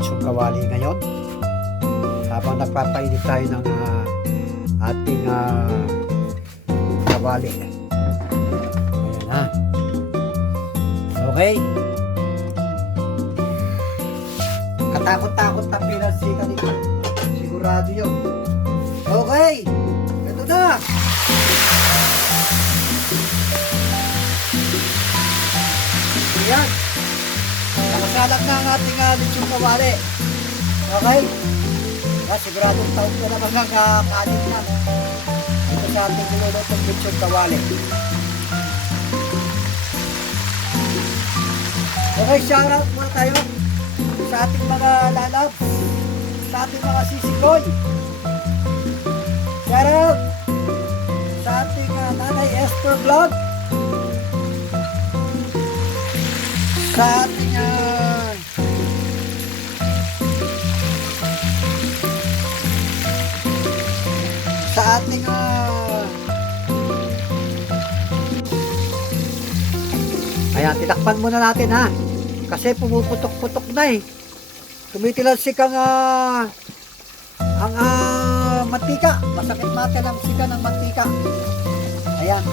ililitsong kawali ngayon. Habang nagpapainit tayo ng ah, ating ah, kawali. Ayan ha. Okay. Katakot-takot na pinasika nito. Sigurado yun. Okay. Ito na. Ayan. Nakasalang na ang ating uh, lechong kawali. Okay. Ah, siguradong taon ko na magkakanin na. Ito sa ating nilulutong lechong kawali. Okay, shoutout muna tayo sa ating mga lalabs, sa ating mga sisikoy. Shoutout sa ating uh, nanay Esther Vlog. Sa ating uh, sa ating uh, Ayan, tinakpan muna natin ha. Kasi pumuputok-putok na eh. Tumitilansik ang ah, ang ah, mantika. Masakit natin ang sika ng mantika. Ayan.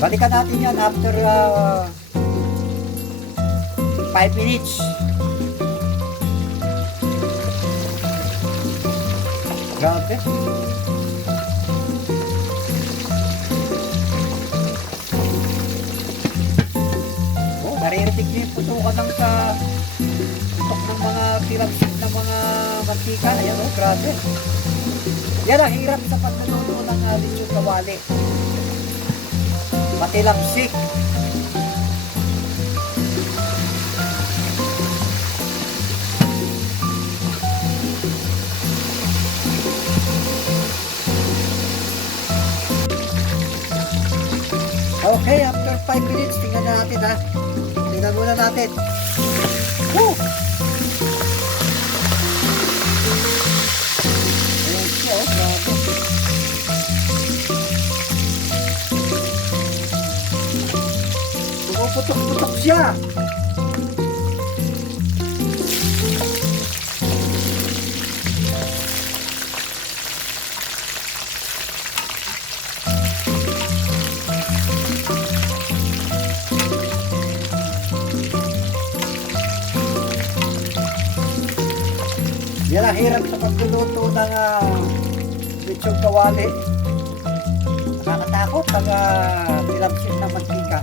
Balikan natin yan after 5 minutes. Grabe. Oh, naririnig niyo yung putukan ng sa putok ng mga tiragsik ng mga mantika. Ayan oh, grabe. Yan ang hirap sa pagluluto ng uh, lechon kawali. Matilagsik. Okay, after 5 minutes, tingnan na natin ha. Tingnan muna natin. Woo! Ayan siya, oh, grabe. Pumuputok-putok siya. Yan ang hirap sa pagluluto ng uh, lechong kawali. Nakakatakot ang uh, tilapsin na mantika.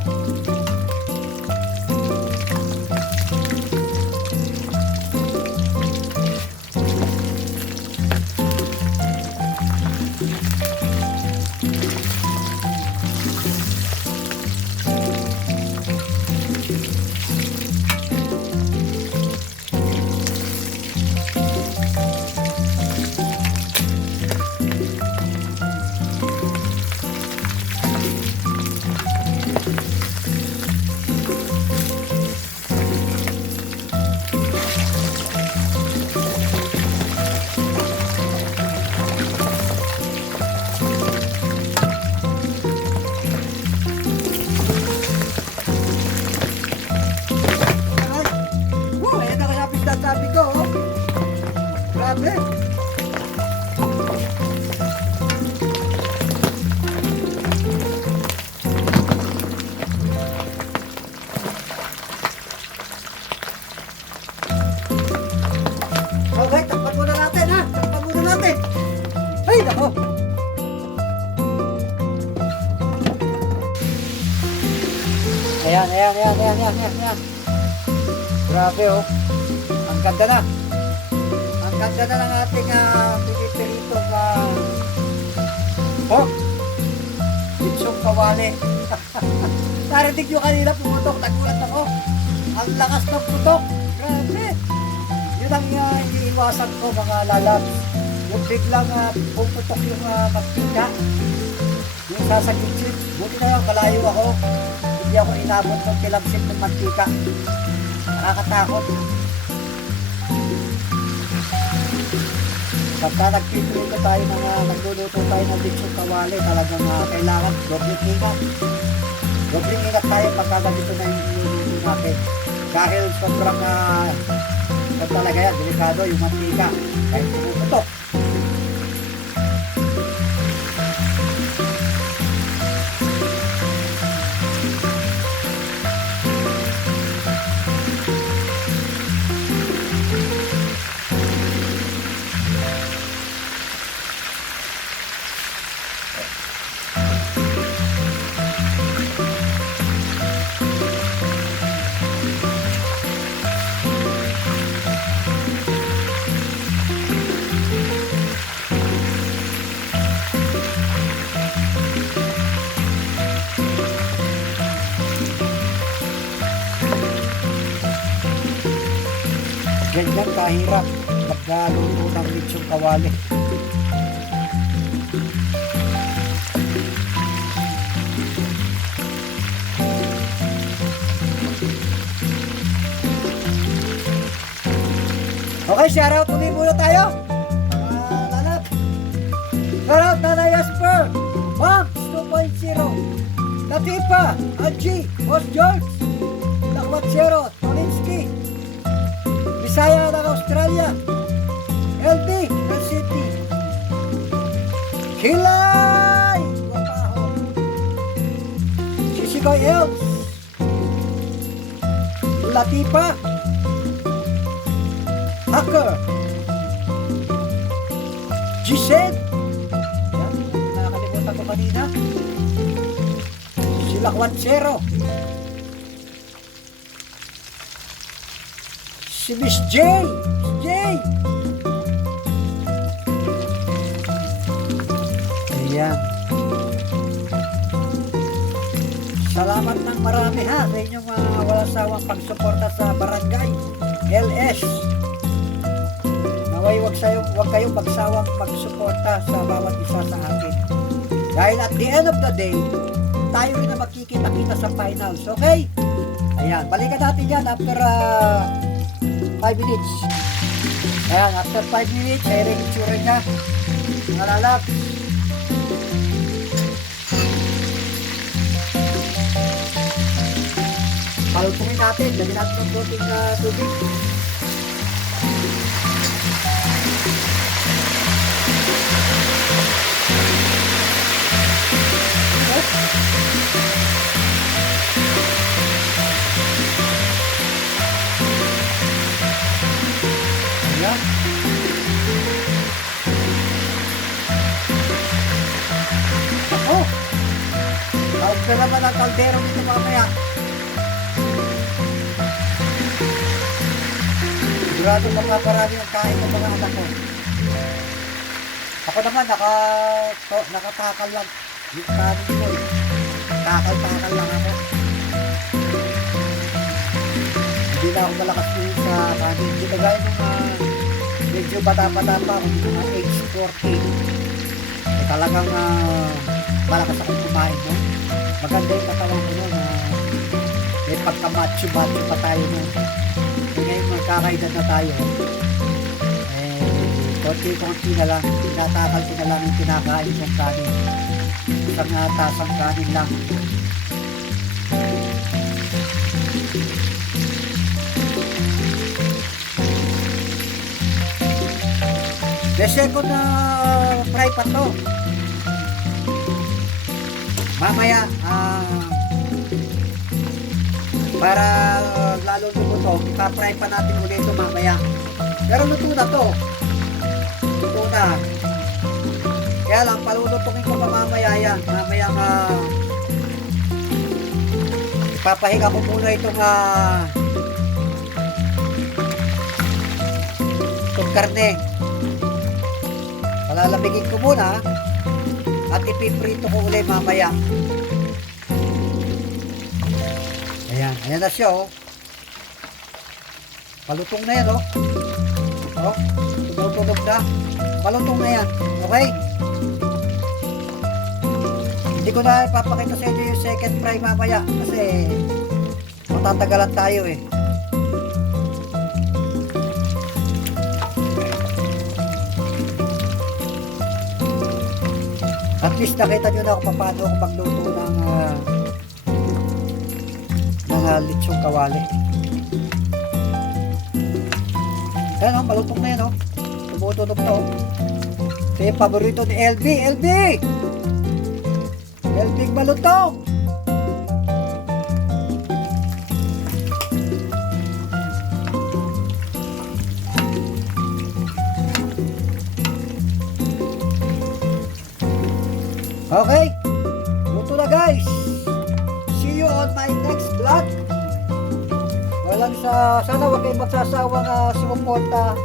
Grabe oh. Ang ganda na. Ang ganda na ng ating uh, pinipirito na pork. Litsong kawali. Narinig nyo kanina pumutok. Nagulat ako. Ang lakas ng putok. Grabe. Yun ang uh, iniiwasan ko mga lalabs. Yung biglang uh, puputok yung uh, magtika. Yung sasagitsit. Buti na lang malayo ako. Hindi ako inabot ng tilapsin ng mantika. Nakakatakot. Pagka nagpiprito tayo ng uh, nagluluto tayo ng lechon kawali, talagang uh, kailangan doble ingat. Doble ingat tayo pagka ganito na yung niluluto natin. Dahil sobrang uh, talaga yan, delikado yung mantika. Kahit pumuputok. Ganyan kahirap pagkaluto ng lechon kawali. Okay, shoutout ulit muna tayo. Ah, lalap. Shoutout Nanay Jasper. Bumps 2.0. Latifa. Angie. Boss George. Lakwatsero. Tolinsky. Bisaya ng Australia. LB ng Sydney. Kilay! Wapaho. Sisigoy Elves. Latifa. Hacker. Giselle. Yan, nakakalimutan ko kanina. Sila Kwatsero. Si Miss J. J. Ayan. Salamat ng marami ha sa inyong uh, walang sawang pagsuporta sa barangay LS. Naway wag, sayo, wag kayong magsawang magsuporta sa bawat isa sa atin. Dahil at the end of the day, tayo rin na magkikita-kita sa finals. Okay? Ayan, balikan natin yan after uh, 5 minutes. Ayan, after 5 minutes, ay rin itsura niya. Mga lalap. Palutungin natin, lagyan natin ng konting uh, tubig. Ang kaldero dito mamaya. Sigurado makaparami ang kain ng mga anak ko. Ako naman, naka, to, nakatakal lang. Yung kanin ko eh. Takal-takal lang ako. Hindi na ako malakas po sa kanin. Hindi kagaya nung uh, medyo bata-bata pa ako, mga age 14. Eh, talagang uh, malakas akong kumain no? Maganda yung katawan ko noon. Uh, eh, pagka-macho-macho pa tayo. Eh, ngayon magkakaedad na tayo. Eh, konti-konti na lang. Tinatakal ko na lang yung kinakain kong kanin. Isang uh, tasang kanin lang. The second uh, fry pa to. Mamaya, ah, para uh, lalo lumuto, ipa-fry pa natin ulit ito mamaya. Pero luto na to. Luto na. Kaya lang, palulutungin ko pa mamaya yan. Mamaya nga, ipapahinga ko muna itong ah, itong karne. Palalamigin ko muna at ipiprito ko ulit mamaya. Ayan, ayan na siya oh. Palutong na yan oh. Oh, tumutunog na. Palutong na yan. Okay? Hindi ko na ipapakita sa inyo yung second fry mamaya kasi matatagalan tayo eh. At least nakita nyo na kung paano ako magluto ng uh, ng uh, litsong kawali. Ayan o, malutong na yan o. Tumutunog na o. Ito yung paborito ni LB. LB! LB malutong! Okay. Luto na guys. See you on my next vlog. Walang sa sana wag kayong magsasawang uh, sumuporta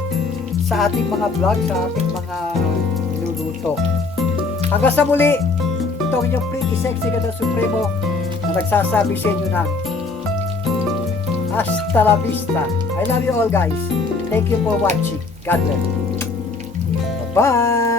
sa ating mga vlog, sa ating mga niluluto. Hanggang sa muli, ito ang inyong pretty sexy ganda supremo na nagsasabi sa inyo ng Hasta la vista. I love you all guys. Thank you for watching. God bless. Bye-bye.